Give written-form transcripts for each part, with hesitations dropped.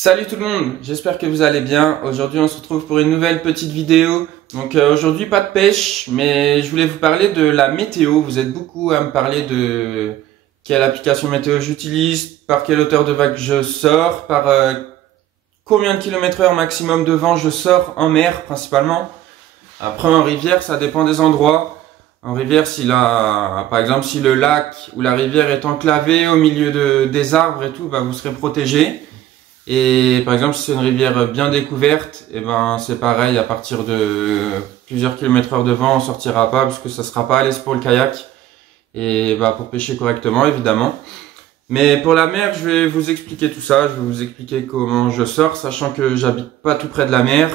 Salut tout le monde, j'espère que vous allez bien. Aujourd'hui on se retrouve pour une nouvelle petite vidéo. Donc aujourd'hui pas de pêche, mais je voulais vous parler de la météo. Vous êtes beaucoup à me parler de quelle application météo j'utilise, par quelle hauteur de vague je sors, par combien de kilomètres/heure maximum de vent je sors en mer principalement. Après en rivière ça dépend des endroits. En rivière, par exemple, si le lac ou la rivière est enclavé au milieu des arbres et tout, bah, vous serez protégé. Et par exemple, si c'est une rivière bien découverte, et ben c'est pareil, à partir de plusieurs kilomètres/heure de vent, on sortira pas parce que ça sera pas à l'aise pour le kayak et bah pour pêcher correctement évidemment. Mais pour la mer, je vais vous expliquer tout ça, je vais vous expliquer comment je sors, sachant que j'habite pas tout près de la mer.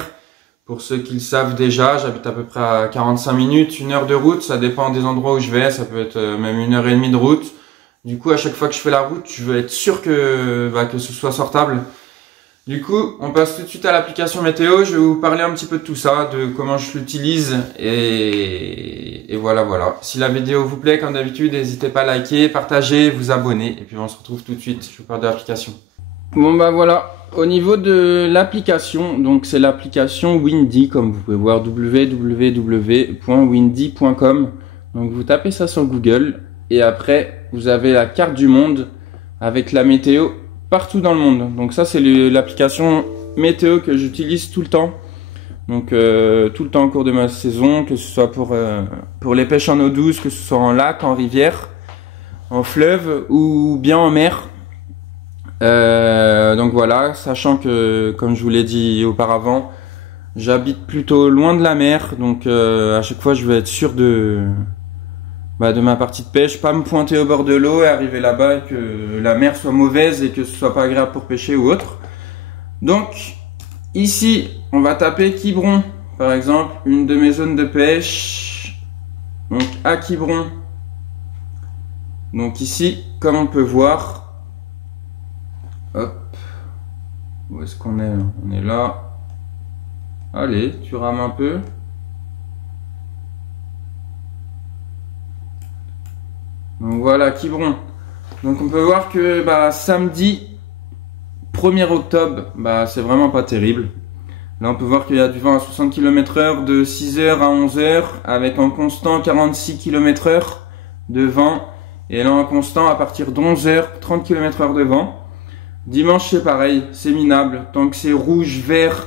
Pour ceux qui le savent déjà, j'habite à peu près à 45 minutes, 1 heure de route, ça dépend des endroits où je vais, ça peut être même 1 heure et demie de route. Du coup, à chaque fois que je fais la route, je veux être sûr que ce soit sortable. Du coup, on passe tout de suite à l'application météo. Je vais vous parler un petit peu de tout ça, de comment je l'utilise et voilà. Si la vidéo vous plaît, comme d'habitude, n'hésitez pas à liker, partager, vous abonner. Et puis on se retrouve tout de suite. Je vous parle de l'application. Bon bah voilà, au niveau de l'application, donc c'est l'application Windy, comme vous pouvez voir, www.windy.com. Donc vous tapez ça sur Google et après vous avez la carte du monde avec la météo partout dans le monde. Donc ça c'est l'application météo que j'utilise tout le temps. Donc tout le temps au cours de ma saison, que ce soit pour les pêches en eau douce, que ce soit en lac, en rivière, en fleuve ou bien en mer. Donc voilà, sachant que comme je vous l'ai dit auparavant, j'habite plutôt loin de la mer, donc à chaque fois je vais être sûr de ma partie de pêche, pas me pointer au bord de l'eau et arriver là-bas et que la mer soit mauvaise et que ce soit pas agréable pour pêcher ou autre. Donc ici on va taper Quiberon par exemple, une de mes zones de pêche, donc à Quiberon. Donc ici comme on peut voir, hop, où est-ce qu'on est là? On est là. Allez, tu rames un peu. Donc voilà, Quiberon. Donc on peut voir que samedi 1er octobre, c'est vraiment pas terrible. Là on peut voir qu'il y a du vent à 60 km/h de 6h à 11h avec en constant 46 km/h de vent. Et là en constant à partir de 11h, 30 km/h de vent. Dimanche c'est pareil, c'est minable. Tant que c'est rouge, vert,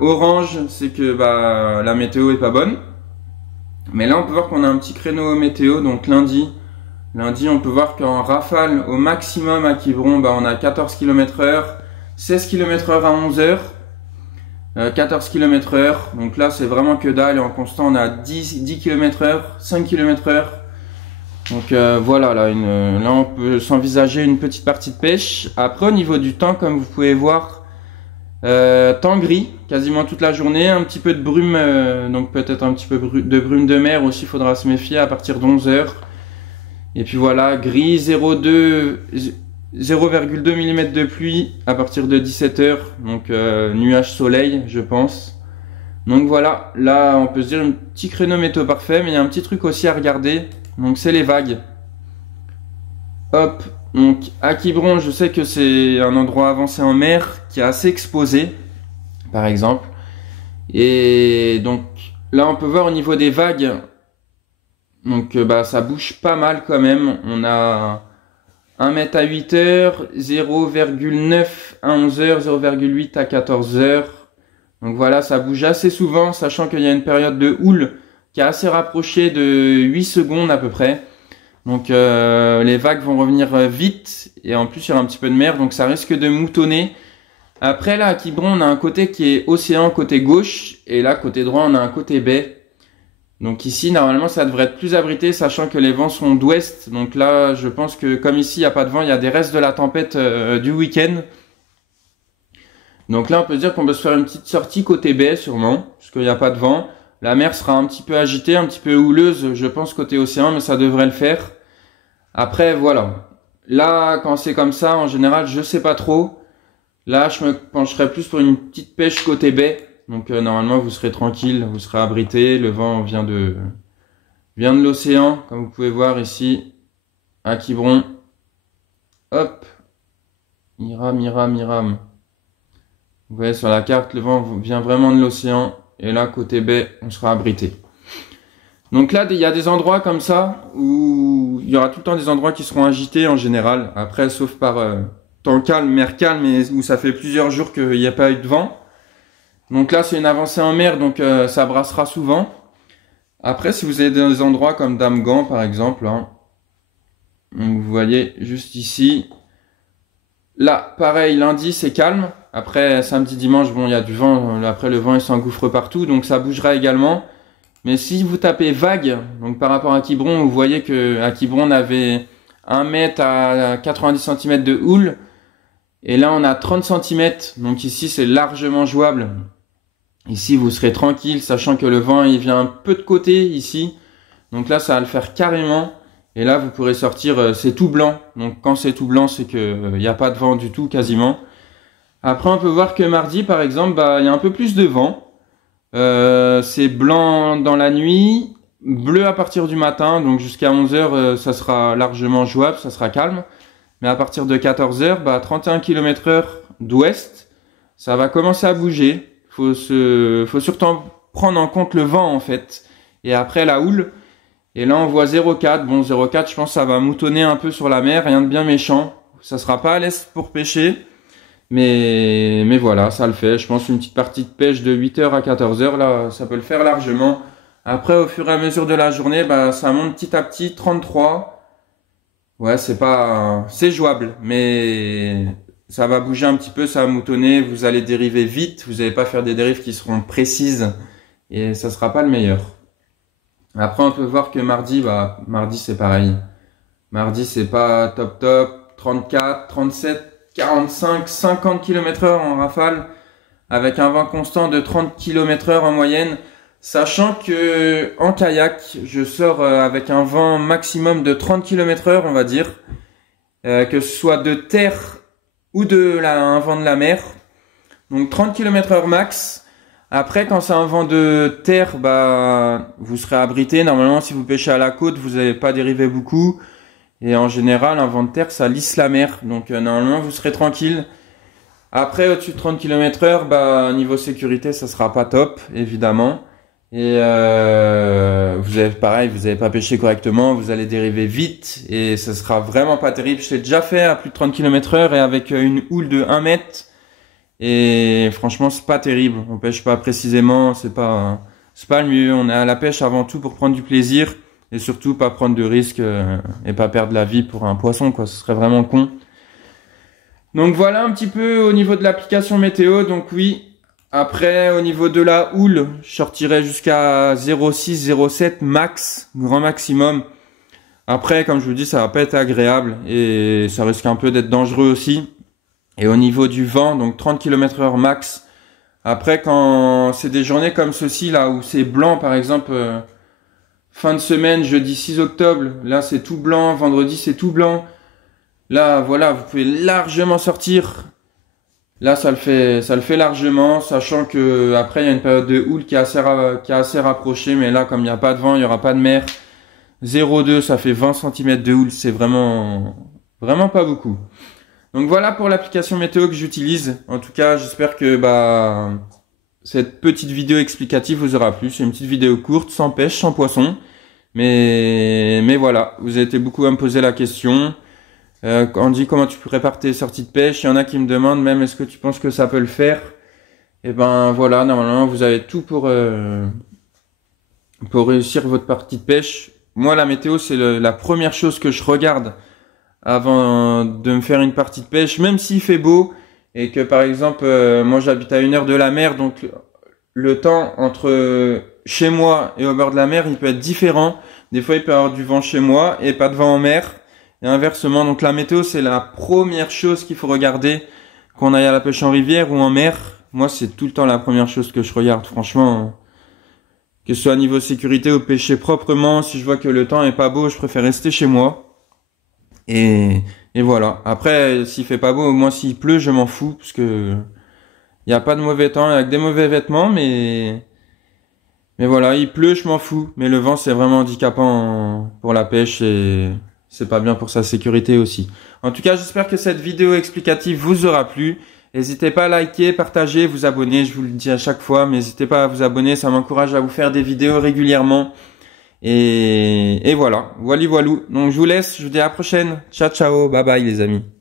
orange, c'est que la météo est pas bonne. Mais là on peut voir qu'on a un petit créneau météo, donc lundi on peut voir qu'en rafale au maximum à Quiberon, on a 14 km/h, 16 km/h à 11h, 14 km/h, donc là c'est vraiment que dalle, et en constant on a 10 km/h, 5 km/h. Donc voilà, là on peut s'envisager une petite partie de pêche. Après au niveau du temps, comme vous pouvez voir, temps gris quasiment toute la journée, un petit peu de brume, donc peut-être un petit peu de brume de mer aussi, il faudra se méfier à partir de 11h. Et puis voilà, gris, 0,2 mm de pluie à partir de 17h, donc nuage soleil je pense. Donc voilà, là on peut se dire un petit créneau météo parfait, mais il y a un petit truc aussi à regarder. Donc c'est les vagues. Hop, donc à Quiberon, je sais que c'est un endroit avancé en mer qui est assez exposé, par exemple. Et donc là on peut voir au niveau des vagues, donc ça bouge pas mal quand même. On a 1 mètre à 8h, 0,9 à 11h, 0,8 à 14h. Donc voilà, ça bouge assez souvent, sachant qu'il y a une période de houle qui est assez rapproché de 8 secondes à peu près. Donc les vagues vont revenir vite et en plus il y aura un petit peu de mer, donc ça risque de moutonner. Après là à Quiberon on a un côté qui est océan côté gauche et là côté droit on a un côté baie. Donc ici normalement ça devrait être plus abrité, sachant que les vents sont d'ouest. Donc là je pense que comme ici il n'y a pas de vent, il y a des restes de la tempête du week-end. Donc là on peut se dire qu'on peut se faire une petite sortie côté baie sûrement, parce qu'il n'y a pas de vent. La mer sera un petit peu agitée, un petit peu houleuse, je pense, côté océan, mais ça devrait le faire. Après, voilà. Là, quand c'est comme ça, en général, je sais pas trop. Là, je me pencherai plus pour une petite pêche côté baie. Donc, normalement, vous serez tranquille, vous serez abrité. Le vent vient de l'océan, comme vous pouvez voir ici, à Quiberon. Hop. Il rame, il rame, il rame. Vous voyez sur la carte, le vent vient vraiment de l'océan. Et là, côté baie, on sera abrité. Donc là, il y a des endroits comme ça où il y aura tout le temps des endroits qui seront agités en général. Après, sauf par temps calme, mer calme, et où ça fait plusieurs jours qu'il n'y a pas eu de vent. Donc là, c'est une avancée en mer, donc ça brassera souvent. Après, si vous avez des endroits comme Damgand, par exemple, hein, donc vous voyez juste ici. Là, pareil, lundi, c'est calme. Après, samedi, dimanche, bon, il y a du vent. Après, le vent, il s'engouffre partout, donc ça bougera également. Mais si vous tapez vague, donc par rapport à Quiberon, vous voyez que à Quiberon, on avait 1 mètre à 90 cm de houle. Et là, on a 30 cm. Donc ici, c'est largement jouable. Ici, vous serez tranquille, sachant que le vent, il vient un peu de côté ici. Donc là, ça va le faire carrément. Et là, vous pourrez sortir, c'est tout blanc. Donc quand c'est tout blanc, c'est que il n'y a pas de vent du tout, quasiment. Après, on peut voir que mardi, par exemple, bah, il y a un peu plus de vent. C'est blanc dans la nuit, bleu à partir du matin, donc jusqu'à 11h, ça sera largement jouable, ça sera calme. Mais à partir de 14h, bah, 31 km/h d'ouest, ça va commencer à bouger. Faut surtout prendre en compte le vent, en fait. Et après, la houle. Et là, on voit 0,4. Bon, 0,4, je pense que ça va moutonner un peu sur la mer, rien de bien méchant. Ça sera pas à l'aise pour pêcher. Mais voilà, ça le fait. Je pense une petite partie de pêche de 8h à 14h, là, ça peut le faire largement. Après, au fur et à mesure de la journée, bah, ça monte petit à petit, 33. Ouais, c'est jouable, mais ça va bouger un petit peu, ça va moutonner, vous allez dériver vite, vous n'allez pas faire des dérives qui seront précises, et ça sera pas le meilleur. Après, on peut voir que mardi, bah, mardi c'est pareil. Mardi, c'est pas top top, 34, 37, 45, 50 km/h en rafale, avec un vent constant de 30 km/h en moyenne, sachant que en kayak, je sors avec un vent maximum de 30 km/h, on va dire, que ce soit de terre ou un vent de la mer. Donc 30 km/h max. Après, quand c'est un vent de terre, bah, vous serez abrité. Normalement, si vous pêchez à la côte, vous n'allez pas dériver beaucoup. Et en général, un vent de terre, ça lisse la mer. Donc, normalement, vous serez tranquille. Après, au-dessus de 30 km/h, bah, niveau sécurité, ça sera pas top, évidemment. Et vous avez pas pêché correctement, vous allez dériver vite. Et ça sera vraiment pas terrible. Je l'ai déjà fait à plus de 30 km/h et avec une houle de 1 mètre. Et franchement, c'est pas terrible. On pêche pas précisément, c'est pas le mieux. On est à la pêche avant tout pour prendre du plaisir. Et surtout, pas prendre de risques et pas perdre la vie pour un poisson, quoi. Ce serait vraiment con. Donc voilà un petit peu au niveau de l'application météo. Donc oui, après au niveau de la houle, je sortirai jusqu'à 0,6, 0,7 max, grand maximum. Après, comme je vous dis, ça va pas être agréable et ça risque un peu d'être dangereux aussi. Et au niveau du vent, donc 30 km/h max. Après, quand c'est des journées comme ceci là où c'est blanc, par exemple, fin de semaine, jeudi 6 octobre, là c'est tout blanc, vendredi c'est tout blanc. Là, voilà, vous pouvez largement sortir. Là, ça le fait largement, sachant que après il y a une période de houle qui est assez rapprochée, mais là, comme il n'y a pas de vent, il n'y aura pas de mer. 0,2, ça fait 20 cm de houle, c'est vraiment pas beaucoup. Donc voilà pour l'application météo que j'utilise. En tout cas, j'espère que cette petite vidéo explicative vous aura plu. C'est une petite vidéo courte, sans pêche, sans poisson. Mais voilà, vous avez été beaucoup à me poser la question. On dit comment tu prépares tes sorties de pêche. Il y en a qui me demandent même est-ce que tu penses que ça peut le faire. Et ben voilà, normalement vous avez tout pour réussir votre partie de pêche. Moi, la météo, c'est la première chose que je regarde avant de me faire une partie de pêche, même s'il fait beau et que par exemple moi j'habite à 1 heure de la mer, donc le temps entre chez moi et au bord de la mer il peut être différent. Des fois il peut y avoir du vent chez moi et pas de vent en mer et inversement. Donc la météo c'est la première chose qu'il faut regarder, qu'on aille à la pêche en rivière ou en mer. Moi c'est tout le temps la première chose que je regarde, franchement, que ce soit à niveau sécurité ou pêcher proprement. Si je vois que le temps est pas beau, je préfère rester chez moi. Et voilà. Après, s'il fait pas beau, au moins s'il pleut, je m'en fous, parce que il y a pas de mauvais temps, avec des mauvais vêtements, mais voilà, il pleut, je m'en fous. Mais le vent, c'est vraiment handicapant pour la pêche et c'est pas bien pour sa sécurité aussi. En tout cas, j'espère que cette vidéo explicative vous aura plu. N'hésitez pas à liker, partager, vous abonner, je vous le dis à chaque fois, mais n'hésitez pas à vous abonner, ça m'encourage à vous faire des vidéos régulièrement. Et voilà, voilou voilou. Donc je vous laisse, je vous dis à la prochaine. Ciao ciao, bye bye les amis.